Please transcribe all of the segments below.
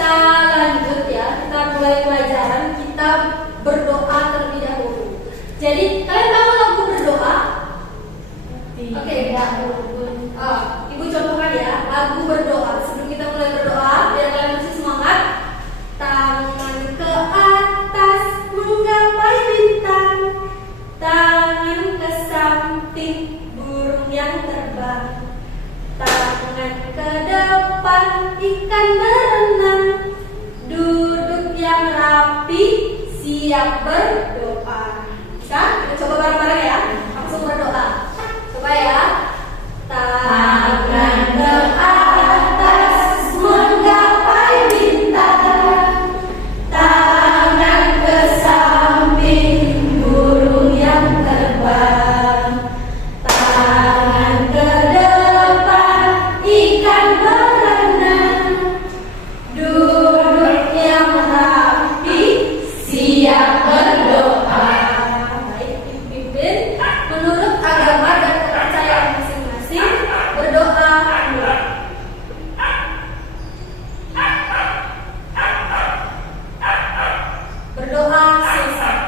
kita lanjut ya. Kita mulai pelajaran. Kita berdoa terlebih dahulu. Jadi kalian tahu lagu berdoa? Oke, ya. Ibu contohkan ya lagu berdoa. Sebelum kita mulai berdoa, biar kalian masih semangat. Tangan ke atas menggapai bintang, tangan ke samping burung yang terbang, tangan ke depan ikan berenang, duduk yang rapi siap berdoa. Bisa? Kita coba bareng-bareng ya. Langsung berdoa. Coba ya. Tangan ke atas menggapai bintang, tangan ke samping burung yang terbang, tangan ke depan ikan berenang, duduk yang rapi siap berdoa. Baik, pimpin. Menurut agama dan kepercayaan masing-masing, berdoa selesai.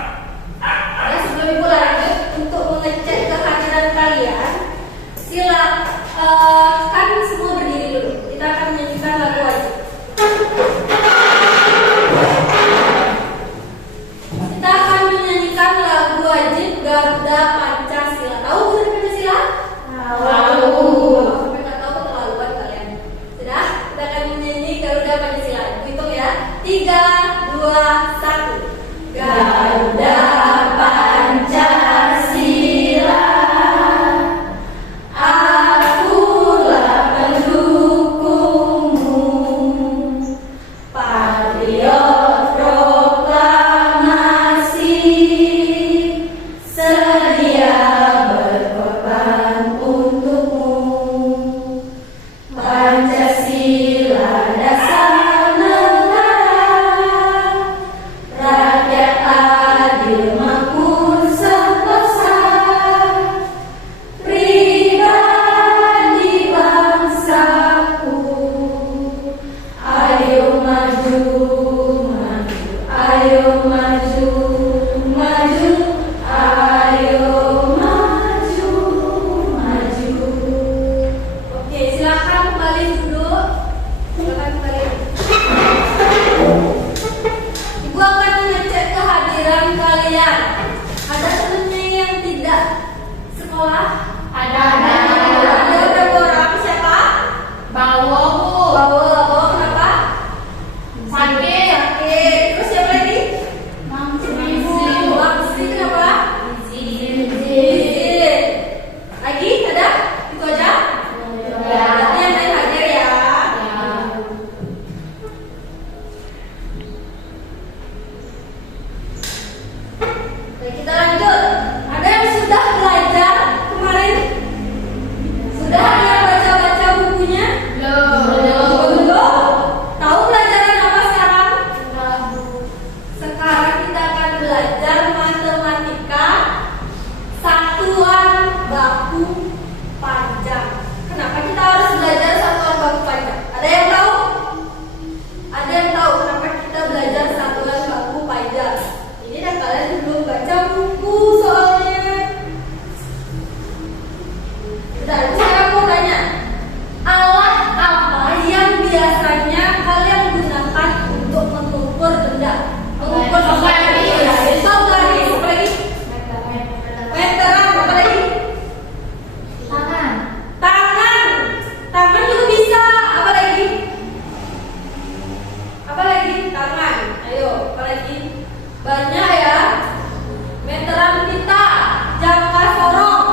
Ya, sebelum ibu lanjut untuk mengecek kehadiran kalian, silakan semua berdiri dulu. Kita akan menyanyikan lagu wajib. Kita akan menyanyikan lagu wajib Garuda Pancasila. Tahu Garuda Pancasila? Tahu. Sampai nggak tahu keterlaluan kalian. Sudah? Kita akan menyanyi Garuda Pancasila. Hitung ya. 3, 2, 1. Garuda Pancasila, akulah pendukungmu, patriot proklamasi, sedia berkorban untukmu. Pancasila dasar negara, rakyat adil makmur sentosa, pribadi bangsaku. Ayo maju, maju, ayo maju, maju, ayo maju, maju. Oke, silakan kembali duduk. Silakan kembali. Ibu akan mengecek kehadiran kalian. Ada temennya yang tidak sekolah? Ada. Ada berapa orang? Siapa? Bawo. Bawo kenapa? Sakit. Terus siapa lagi? Mang Sri kenapa? Izin. Lagi ada? Itu aja? Berarti yang lain hadir ya. Oke, kita lanjut. Ada yang sudah belajar kemarin? Sudah ada yang baca-baca bukunya? Belum. Tahu pelajaran apa sekarang? Sekarang kita akan belajar matematika satuan baku panjang. Kenapa kita harus belajar satuan baku panjang? Ada yang tahu? Ada yang tahu kenapa kita belajar satuan baku panjang? Ini kan kalian belum baca buku soalnya. Bentar, saya mau tanya. Alat apa yang biasanya kalian gunakan untuk mengukur benda? Mengukur sesuatu. Tahu lagi? Apa lagi? Meteran. Apa lagi? Tangan. Tangan juga bisa. Apa lagi? Apa lagi? Tangan. Ayo, apa lagi? Banyak ya. Meteran kita, jangka sorong,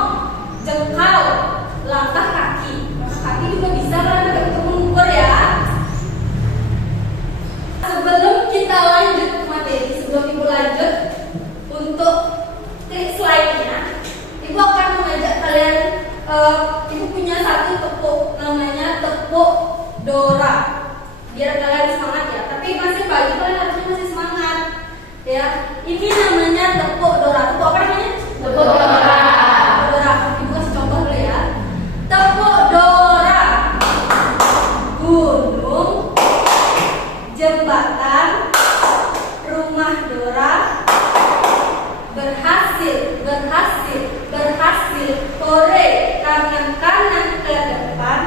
jengkal, langkah kaki. Langkah kaki juga bisa kan untuk mengukur ya. Sebelum kita lanjut ke materi, sebelum ibu lanjut untuk klik slide-nya, ibu akan mengajak kalian. Ibu punya satu tepuk, namanya tepuk Dora. Biar kalian semangat ya. Tapi masih pagi kalian harusnya masih semangat. Ya, ini namanya tepuk Dora. Tepuk apa namanya? Tepuk Dora. Dora. Ibu kasih contoh dulu ya. Tepuk Dora. Gunung, jembatan, rumah Dora, berhasil, hore, tangan kanan ke depan,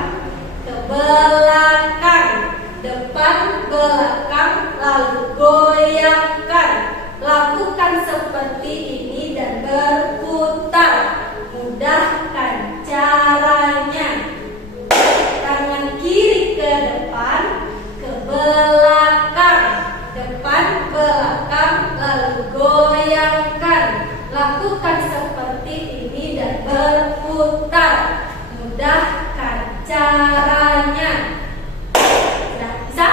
ke belakang, depan, belakang, lalu goyangkan. Lakukan seperti ini dan berputar. Mudahkan caranya. Tangan kiri ke depan, ke belakang, depan, belakang, lalu goyangkan. Lakukan seperti ini dan berputar. Mudahkan caranya. Sudah bisa?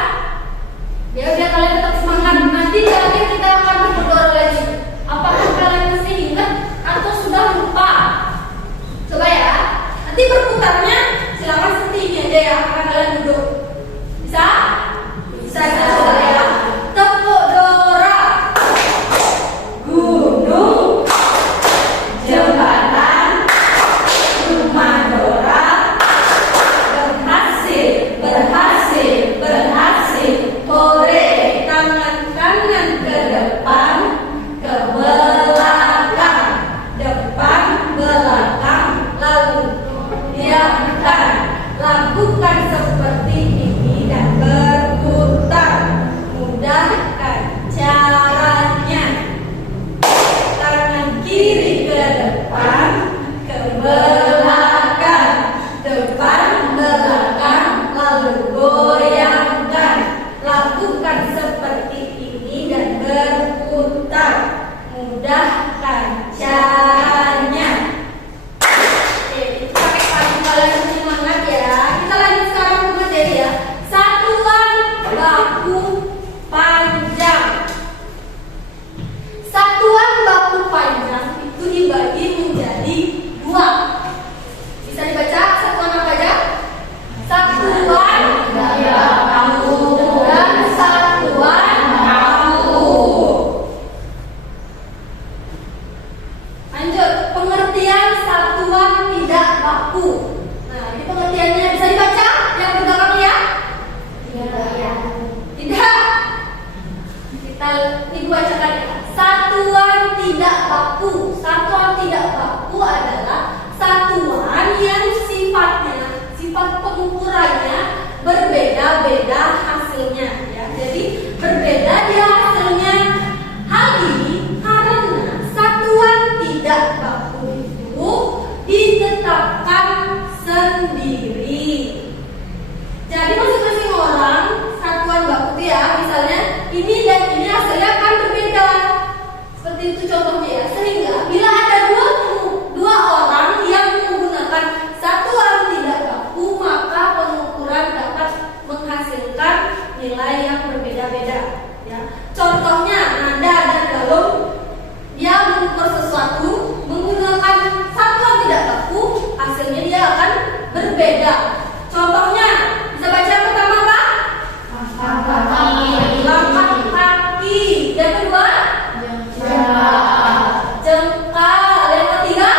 Biar kalian tetap semangat. Nanti lagi kita akan berdoa lagi. Apakah kalian masih ingat atau sudah lupa? Coba ya. Nanti berputarnya silakan seperti ini aja ya. Akan kalian duduk. Bisa? Bisa ya. Tepuk Dora. Gunung, jembatan, rumah Dora, berhasil, hore, tangan kanan ke depan, ke belakang, depan, belakang, lalu diamkan. Lakukan seperti ini dan berputar. Mudahkan caranya. Tangan kiri ke depan, ke belakang, depan, belakang, lalu goyangkan. Lakukan seperti ini dan berputar. Mudahkan caranya. Oke, itu pakai kalian kalian semangat ya. Kita lanjut sekarang ke materi ya. Satuan baku panjang. Satuan baku panjang itu dibagi menjadi dua. Bisa dibaca satuan apa aja? Satuan baku dan satuan baku. Lanjut, pengertian satuan tidak baku. Nah, ini pengertiannya bisa dibaca yang di belakang ya? Tidak. Kita ibu bacakan ya. Satuan tidak baku. Satuan tidak baku adalah satuan yang sifat pengukurannya berbeda-beda hasilnya ya. Jadi berbeda dia hasilnya. Hal ini karena satuan tidak baku itu ditetapkan sendiri. Jadi masing-masing orang satuan baku ya, misalnya ini dan ini hasilnya akan berbeda. Seperti itu contohnya ya. Sehingga bila ada dua orang yang menggunakan satuan tidak baku, maka pengukuran dapat menghasilkan nilai yang berbeda-beda ya. Contohnya Nanda dan Galung, dia mengukur sesuatu menggunakan satuan tidak baku, hasilnya dia akan berbeda. Contohnya bisa baca yang pertama apa? Langkah kaki. Yang kedua? Jengkal. Yang ketiga?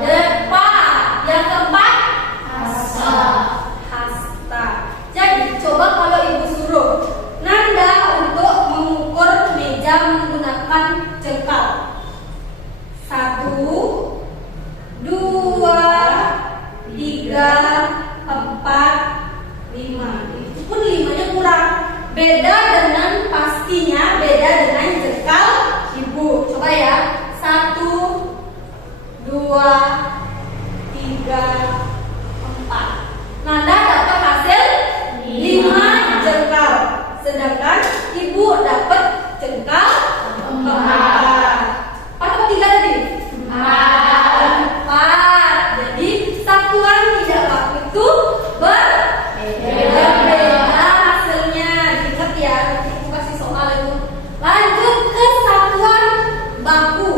Depan. Yang keempat? Hasta. Jadi coba kalau ibu suruh Nanda untuk mengukur meja menggunakan jengkal. 1, 2, 3, 4, 5. Itu pun 5-nya kurang. Beda dengan pastinya, beda dengan jengkal ibu. Coba ya. 1, 2, 3, 4. Nanda dapat hasil 5 jengkal. Sedangkan ibu dapat jengkal 4. 4 atau 3 tadi? 4. Jadi satuan tidak baku itu berbeda hasilnya. Ingat ya, nanti aku kasih soal itu. Lanjut ke satuan baku.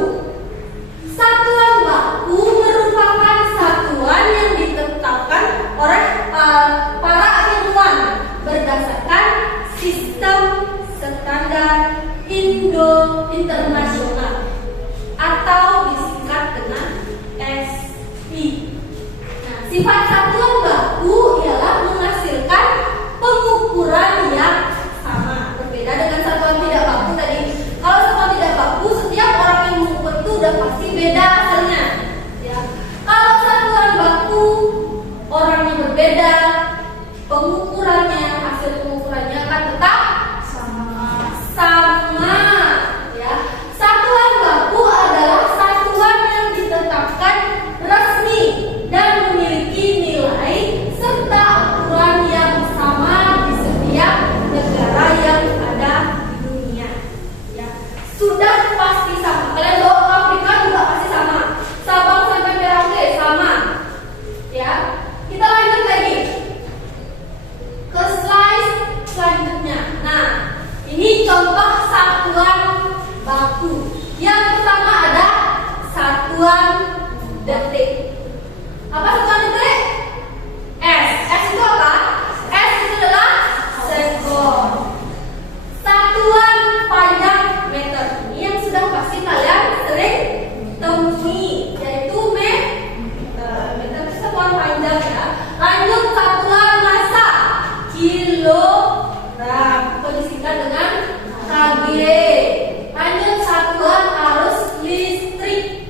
Satuan baku merupakan satuan yang ditetapkan oleh para ilmuwan berdasarkan sistem standar Indo-Internasional atau disingkat dengan SI. Nah, sifat satuan baku ialah menghasilkan pengukuran yang KG. Lanjut satuan arus listrik,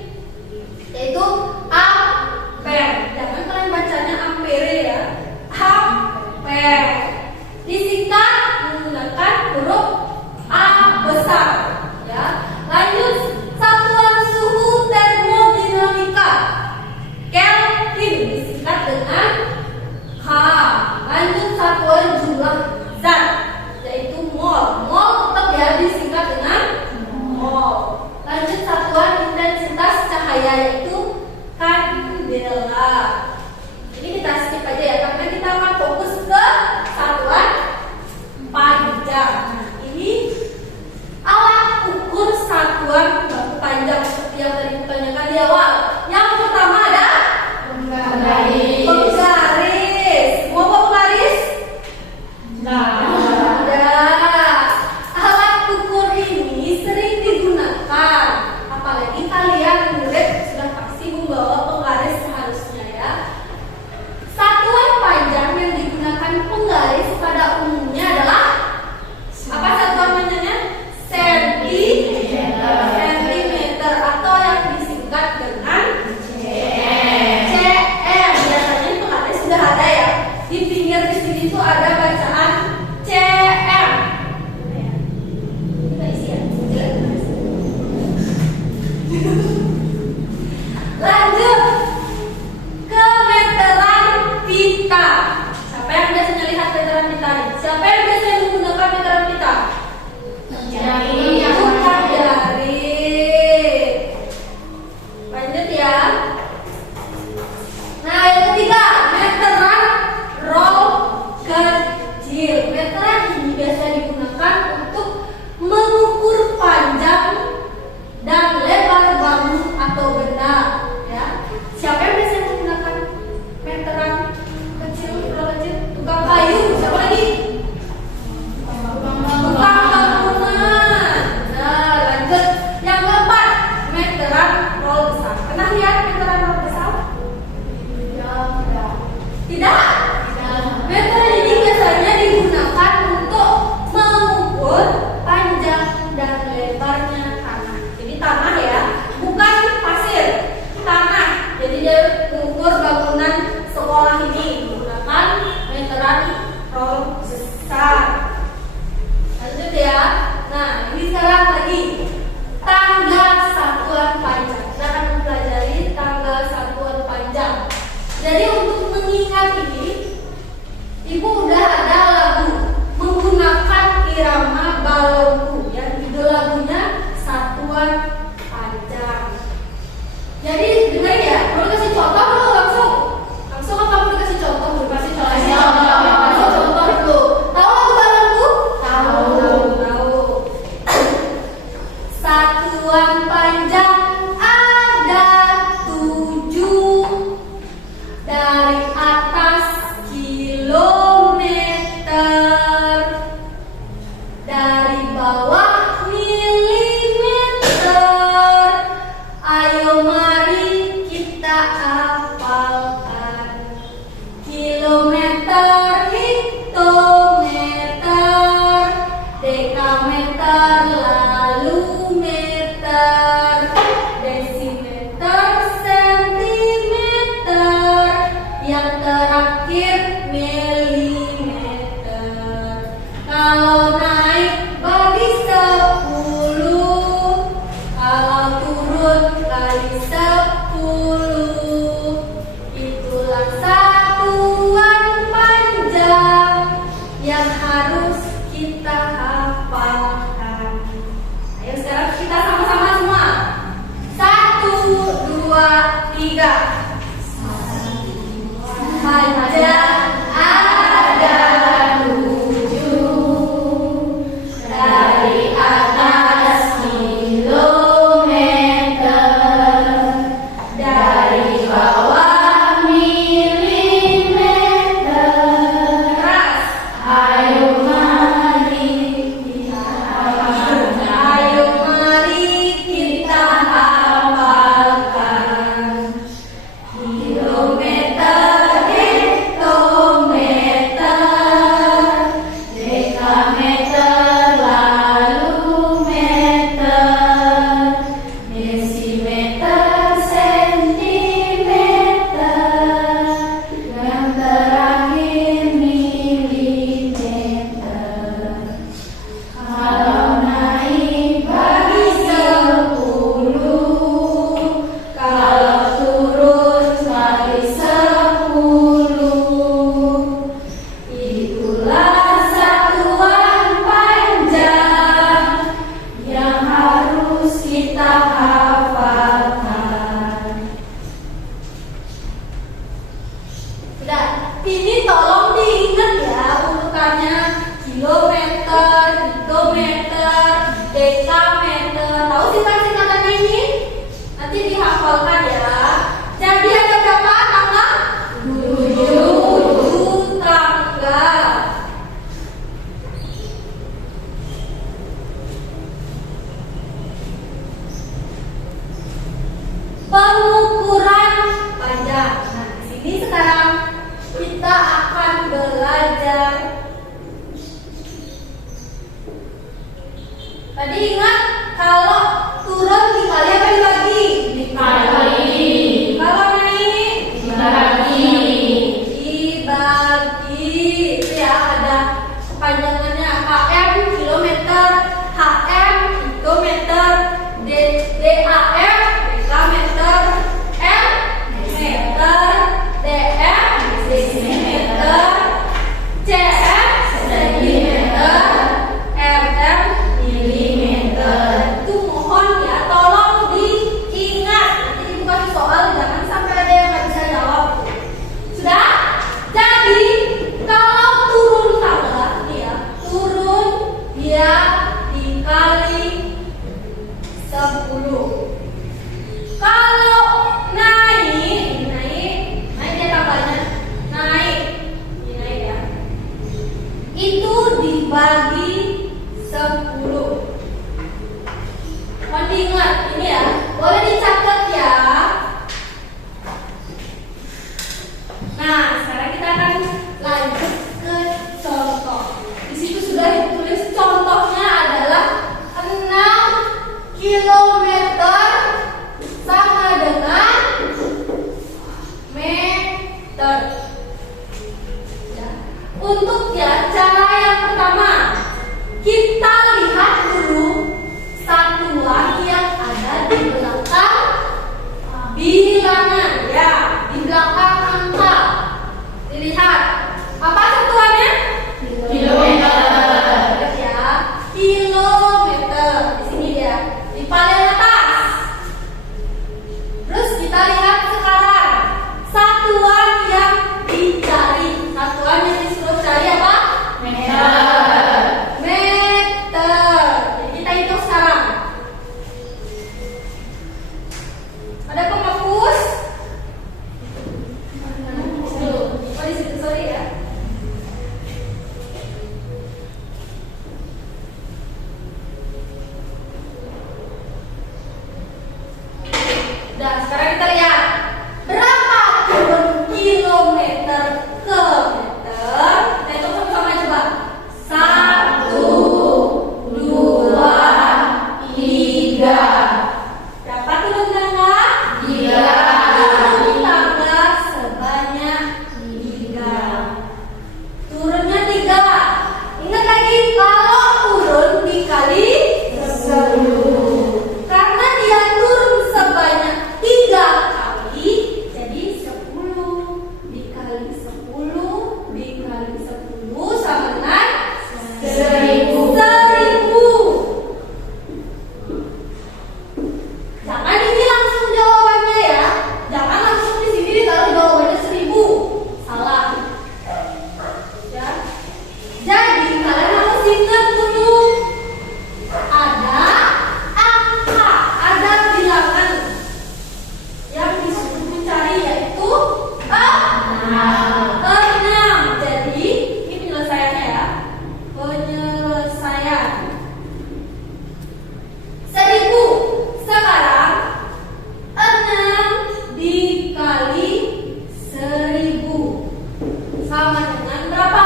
yaitu ampere. Jangan kalian bacanya ampere ya, ampere. Disingkat menggunakan huruf A besar ya. Lanjut satuan suhu termodinamika, Kelvin, disingkat dengan K. Lanjut satuan jumlah zat, yaitu mol. Mol tetap ya disingkat dengan mol. Lanjut satuan intensitas cahaya, yaitu kandela. Ini kita skip aja ya, karena kita akan fokus ke satuan panjang. Nah, ini alat ukur satuan baku panjang seperti yang tadi ditanyakan di awal. Yang pertama ada penggaris. Mau penggaris? Ada. Alat ukur ini sering digunakan, apalagi kalian murid sudah pasti membawa penggaris seharusnya ya. Satuan panjang yang digunakan penggaris pada umumnya adalah apa satuan panjangnya? Sentimeter atau yang disingkat dengan cm. Biasanya penggaris sudah ada ya. Di pinggir di sini tuh ada bacaan cm. Kita isi ya. Lanjut ke meteran pita. Siapa yang biasanya lihat meteran pita nih? Siapa yang biasanya menggunakan meteran pita? Bukan jari. Lanjut ya. Nah, yang ketiga, meteran roll kecil. Meteran ini biasa digunakan untuk mengukur panjang dan lebar bangun atau benda ya. Siapa yang biasanya menggunakan meteran kecil, roll kecil? Tukang kayu. Siapa lagi? Tukang bangunan. Nah, lanjut yang keempat, meteran roll besar. Pernah lihat meteran roll besar? Tidak. Meteran ini biasanya digunakan untuk mengukur panjang dan lebarnya tanah. Jadi tanah ya, bukan pasir, tanah. Jadi dia mengukur bangunan sekolah ini menggunakan meteran roll besar. Lanjut ya. Nah, ini sekarang lagi tanggal satuan panjang. Kita akan mempelajari tanggal satuan panjang. Jadi untuk mengingat ini, Ibu udah ada lagu menggunakan irama balonku yang judul lagunya Satuan Panjang. Jadi dengar ya, mau kasih contoh dulu langsung. Langsung kan kamu dikasih contoh, dulu kasih contoh. Kasih contoh dulu. Tahu lagu balonku? Tahu. Satuan panjang ada 7, dari atas kilometer, dari bawah milimeter. Ayo mari kita hafalkan. Kilometer, hektometer, dekameter, lalu meter, desimeter, sentimeter, yang terakhir milimeter. Kalau naik bagi 10, kalau turun kali 10. Itulah satuan panjang yang harus kita hafalkan. Ayo sekarang kita sama-sama semua. 1, 2, 3. Panjang ada 7, Tadi ingat kalau turun dikali apa dibagi? Dikali. Kalau naik Dibagi. dibagi. Itu ya, ada kepanjangannya km kilometer, hm hektometer, DAM dekameter, m meter, dm desimeter, cm sentimeter, mm milimeter. Itu mohon ya, tolong diingat. Nanti dibuka di soal, jangan sampai ada yang nggak bisa jawab. Sudah? Jadi kalau turun tangga, nih ya, turun dia dikali 10. Kalau naik ya tambahnya, ini naik ya, itu dibagi 10. Mohon diingat ini ya, boleh dicatat ya. Nah, sekarang kita akan lanjut ke contoh. Di situ sudah ditulis contohnya adalah 6 kilometer sama dengan meter. Ya. Untuk ya cara yang pertama, kita lihat dulu satuan yang ada di belakang bilangan ya, di belakang angka. Dilihat apa satuannya? Kilometer. Ya, kilometer. Di sini dia, di paling atas. Terus kita lihat sekarang satuan yang dicari, satuan yang disuruh cari apa? Meter. Meter. Jadi kita hitung sekarang. Ada penghapus? Oh, di situ, sorry ya. Nah, sekarang kita lihat berapa turun kilometer ke meter. Kita hitung sama-sama coba. 1, 2, 3. Berapa turun tangga? 3. Turun tangga sebanyak 3. Turunnya 3. Ingat lagi kalau turun dikali 10. Karena dia turun sebanyak 3 kali, jadi 10 dikali 10 dikali 10 sama dengan 1000. Jangan ini langsung jawabannya ya. Jangan langsung di sini ditaruh jawabannya 1000. Salah. Ya. Jadi kalian harus ingat dulu ada angka, ada bilangan yang disuruh mencari yaitu 6. Jadi ini penyelesaiannya ya. Penyelesaian 1000. Sekarang 6 dikali 1000 sama dengan berapa?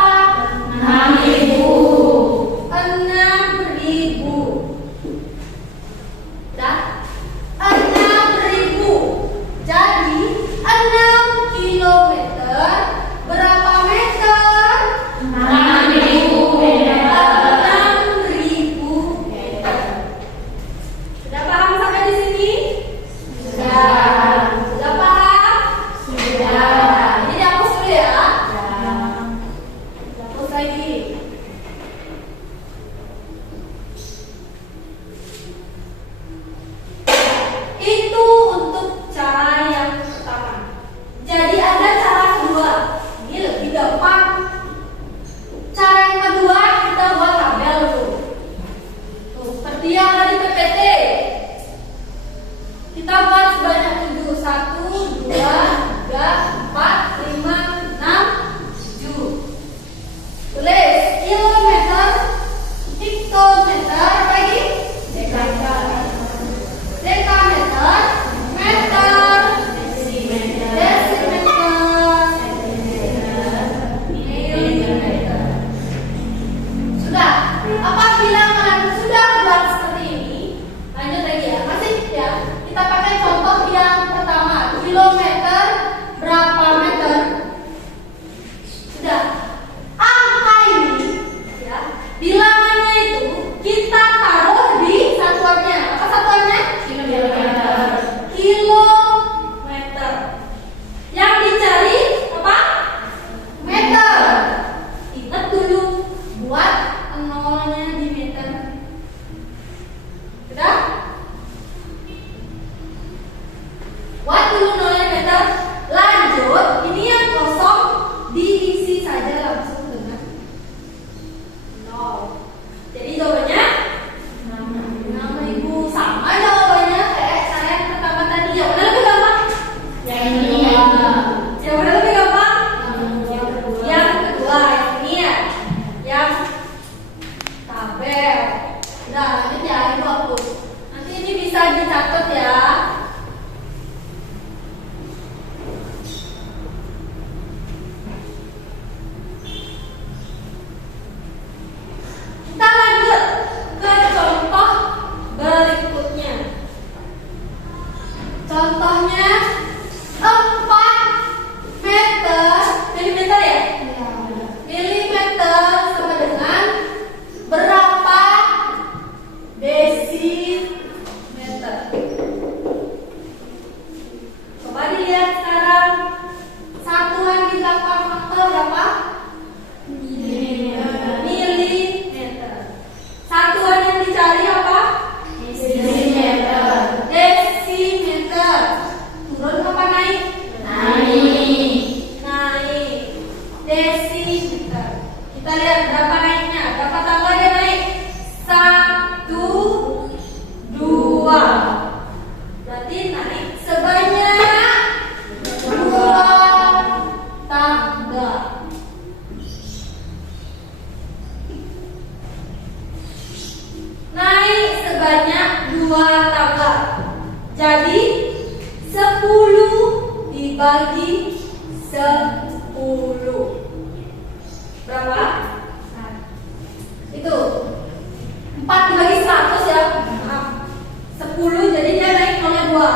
6.000. 6.000. Dah? 6.000. Jadi 6 kilometer berapa meter? 6.000 meter. 6.000 meter. Sudah paham sampai di sini? Sudah. Sudah paham? Sudah. Ini dihapus dulu ya. Sudah. Hapus lagi. Itu untuk cara yang pertama. Jadi ada cara kedua. Ini lebih gampang. Cara yang kedua kita buat tabel dulu. Tuh, seperti yang ada di PPT. Kita buat sebanyak 7. 1, 2, 3, 4, 5, 6, 7. Tulis kilometer, hektometer, apa lagi? Dekameter, meter, desimeter, milimeter. Sudah? Apabila kalian sudah buat tabel. Nah, lanjut ya, Ibu hapus. Nanti ini bisa dicatat ya. Kita lanjut ke contoh berikutnya. Contohnya 4 meter, milimeter ya? Milimeter sama dengan berapa desimeter? Coba dilihat sekarang. Satuan di belakang faktor berapa? Milimeter. Satuan yang dicari apa? Desimeter. Desimeter. Turun apa naik? Naik. Naik. Desimeter. Kita lihat berapa naiknya. Berapa tambah dia naik? 1, 2. Berarti naik sebanyak 2 tangga. Naik sebanyak 2 tangga. Jadi 10 dibagi 10. Berapa? Itu 4 dibagi 100 ya. Maaf. 10 jadi dia naik nolnya 2.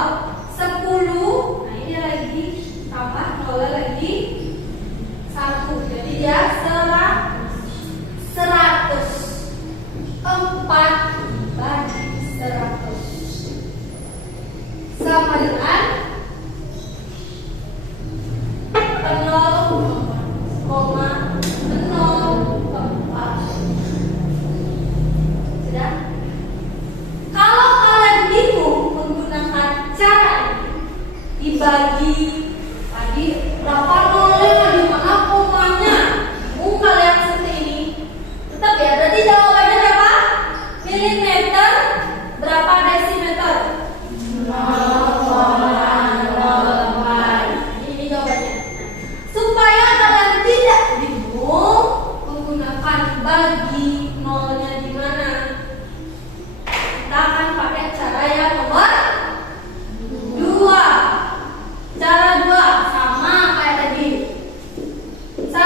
10. Nah, ini dia lagi tambah nolnya lagi 1. Jadi dia 100. 4 bagi 100 sama dengan 0,04. Sudah? Kalau kalian bingung menggunakan cara ini, dibagi tadi berapa nolnya, di mana komanya, kalian seperti ini. Tetap ya, berarti jawabannya berapa? Milimeter. Berapa desimeter? 0,04. Ini jawabannya. Supaya kalian tidak bingung menggunakan bagi nolnya di mana, kita akan pakai cara yang nomor 2. Cara 2 sama kayak tadi. 1,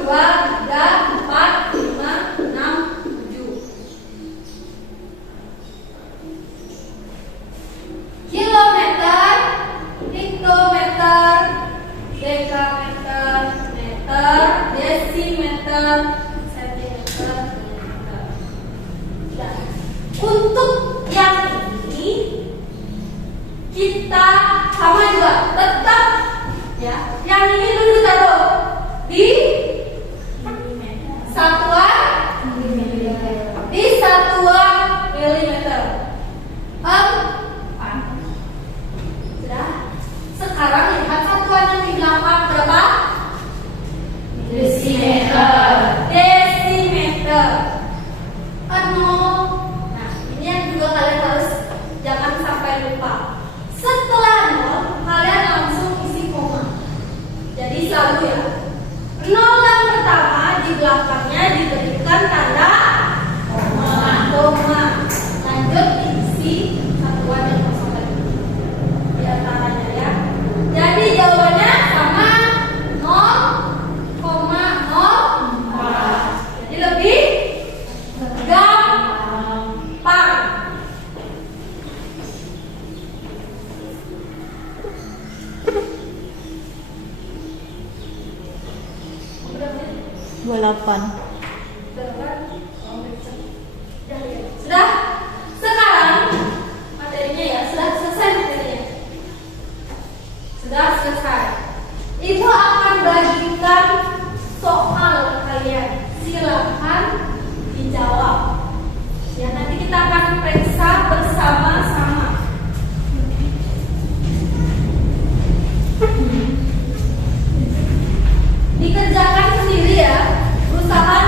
2, 3, 4, 5, 6, 7. Kilometer, hektometer, dekameter, meter, desimeter, sentimeter, milimeter. Nah, untuk yang ini kita sama juga, tetap ya. Yang ini dulu ditaruh di satuan milimeter. Sudah. Sekarang lihat satuan yang di belakang berapa? Desimeter. Desimeter. 0. Nah, ini yang juga kalian harus jangan sampai lupa. Setelah 0, kalian langsung isi koma. Jadi selalu ya. 0 yang pertama di belakangnya diberikan tanda koma. Lanjut diisi satuan yang kosong lagi di antaranya ya. Jadi jawabannya sama 0,04. Jadi lebih gampang. Udah, 28. Sudah? Sekarang materinya ya, sudah selesai materinya. Sudah selesai. Ibu akan bagikan soal kalian. Silakan dijawab. Ya, nanti kita akan periksa bersama-sama. Dikerjakan sendiri ya. Berusaha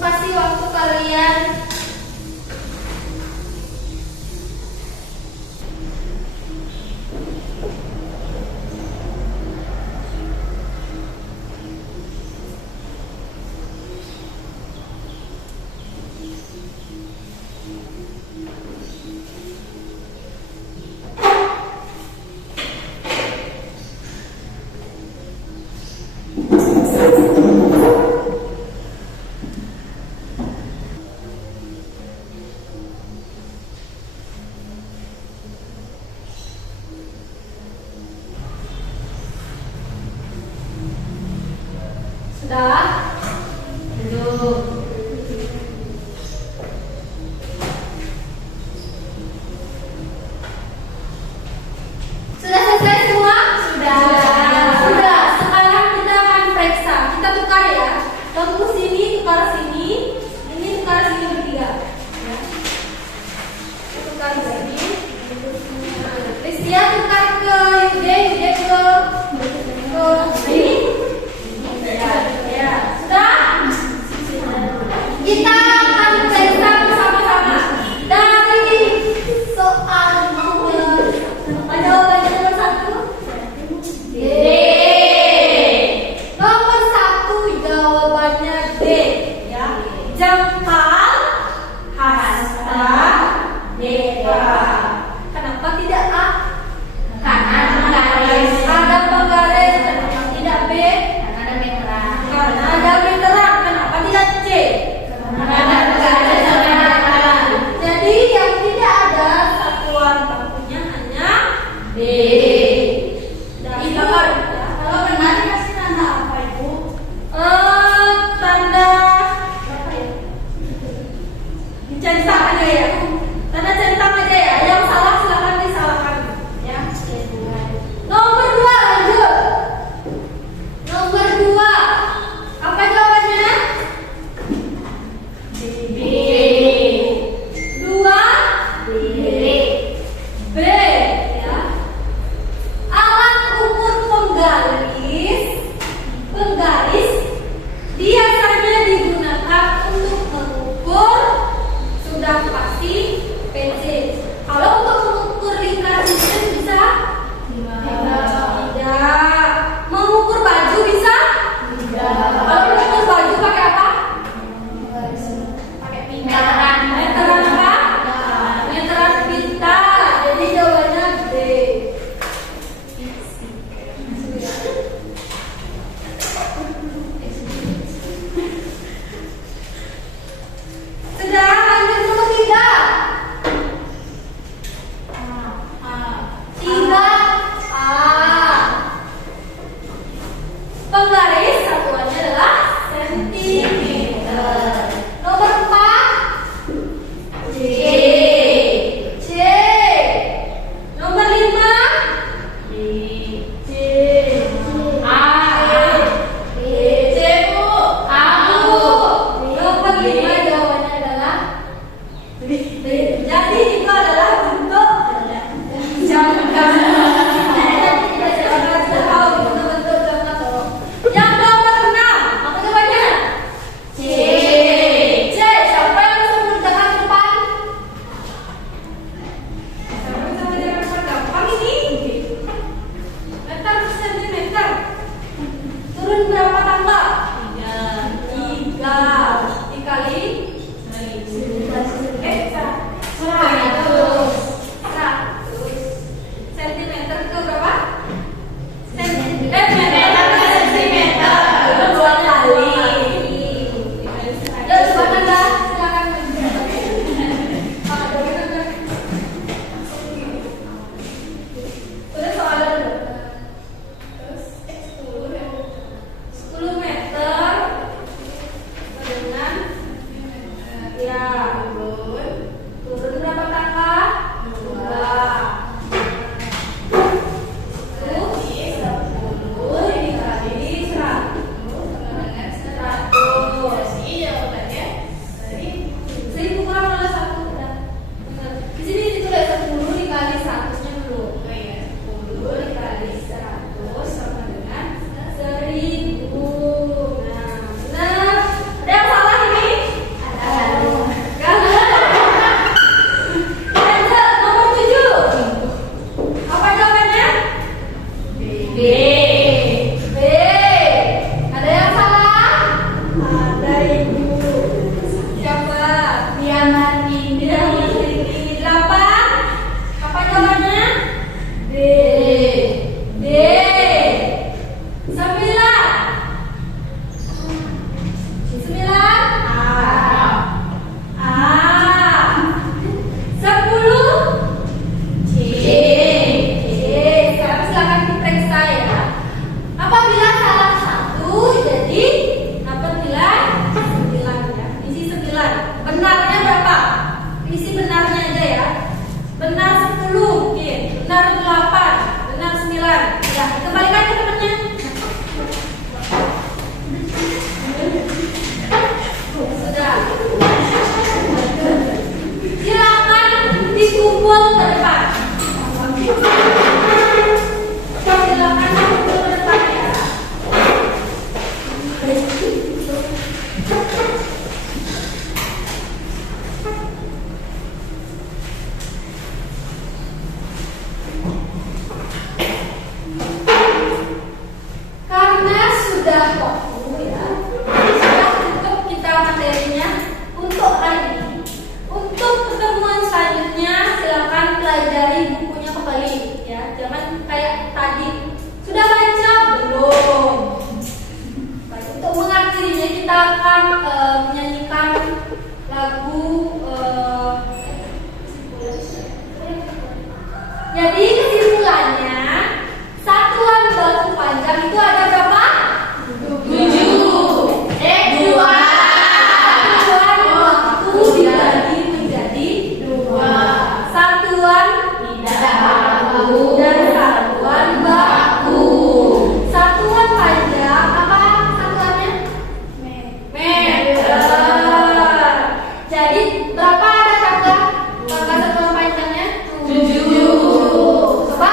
kasih waktu kalian. Sudah? Belum. Sudah selesai semua? Sudah. Sudah. Sekarang kita akan periksa. Kita tukar ya. Kamu sini, tukar sini. Ini tukar sini bertiga. Ya. Kita tukar sini. Listia tukar ke Yude, Yude ke ini. Ya. Sudah? Kita akan periksa bersama-sama dari soal nomor. Apa jawabannya nomor 1? D. Nomor 1 jawabannya D. Ya. Jengkal, hasta, deka. Kenapa tidak A? Karena penggaris. Ada penggaris. Kenapa tidak B? Karena ada meteran. Karena ada meteran. Kenapa tidak C? Karena ada penggaris dan meteran. Jadi yang tidak ada satuan bakunya hanya D. Ibu, kalau benar dikasih tanda apa Ibu? Tanda apa ya? Centang aja ya. Tanda centang aja ya. Yang salah silakan disalahkan ya. Nomor 2 lanjut. Nomor 2. Apa jawabannya? B. 2 B ya. Alat ukur penggaris biasanya digunakan untuk mengukur, sudah pasti pensil. Kalau untuk mengukur lingkar cincin bisa? Tidak. Mengukur baju bisa? Tidak. Kalau mengukur baju pakai apa? Pakai meteran. Meteran apa? Meteran pita. Jadi jawabannya D. Sudah, lanjut nomor 3. 3 A. Penggaris satuannya adalah sentimeter. Nomor 4 C. C. Nomor 5 C. A. C Bu. A Bu. Nomor 5 jawabannya adalah B. Jadi itu adalah bentuk jangkar. Yang nomor 6, apa jawabannya? C. C. Siapa yang bisa mengerjakan ke depan? Siapa yang bisa mengerjakan ke depan? Gampang ini. Meter per sentimeter. Turun berapa tangga? 3 dikali 100 sentimeter ke berapa? Meter ke sentimeter. Dua kali. Ya, coba Nanda, silakan. Udah soalnya dulu. 10 meter dengan ya turun berapa tangga? 2. 10 dikali 100 sama dengan 100. Seribu kurang oleh 1 udah. Di sini ditulis 10 dikali 100-nya dulu. 10 dikali 100 sama dengan 1000. Nah, benar. Ada yang salah ini? Benarnya berapa? Isi benarnya aja ya. Benar 10 mungkin, benar 8, benar 9. Ya, kembalikan ke temannya. Sudah. Silakan dikumpul ke depan. Silakan dikumpul ke depan ya. Karena sudah waktu ya, sudah cukup kita materinya untuk hari ini. Untuk pertemuan selanjutnya silakan pelajari bukunya kembali ya. Jangan kayak tadi. Sudah baca belum? Baik, untuk mengakhirinya kita akan menyanyikan lagu. Jadi kesimpulannya, satuan batu panjang itu ada berapa? 7. 2. Satuan waktu dibagi menjadi 2. Satuan tidak baku dan satuan baku. Satuan panjang apa satuannya? Meter. Jadi berapa ada kakak? Kakak satuan panjangnya? 7. Coba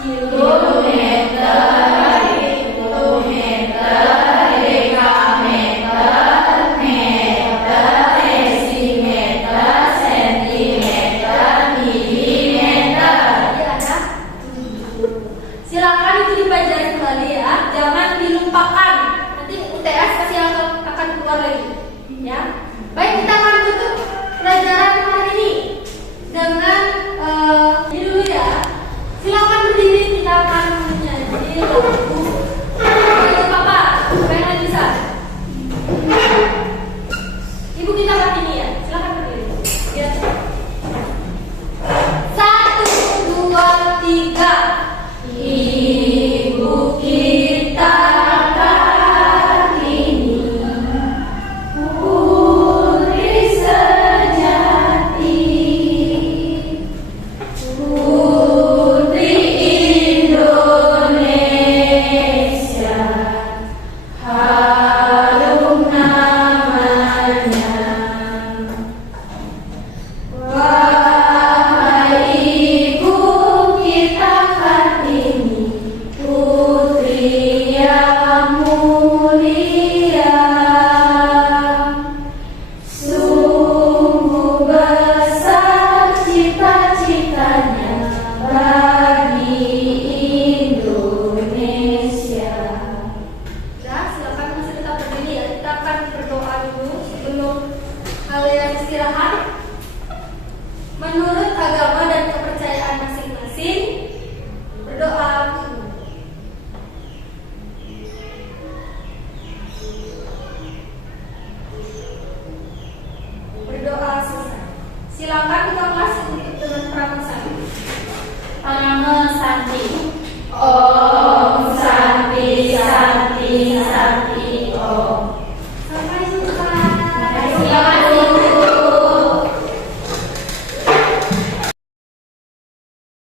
kilometer, dekameter, meter, desimeter, sentimeter, milimeter. Jadi ada 7. Silakan itu dipelajari kembali ya, jangan dilupakan. Nanti UTS pasti akan keluar lagi, ya. Baik, kita akan tutup pelajaran hari ini dengan ini dulu ya. Silakan berdiri, kita akan menyanyi lagu. Ayo Papa, siapa yang lagi bisa? Ibu kita Kartini ya, silakan berdiri. Ya. 1, 2, 3. Ibu kita Kartini, putri sejati, putri Indonesia, harum namanya. Wahai ibu kita Kartini, putri yang mulia, sungguh besar cita-citanya bagi Indonesia. Nah, silakan masih tetap berdiri ya. Kita akan berdoa dulu sebelum kalian istirahat. Menurut agama dan kepercayaan masing-masing, berdoa. Berdoa selesai. Silakan kita kelas untuk dengan pramasari. Pramasari.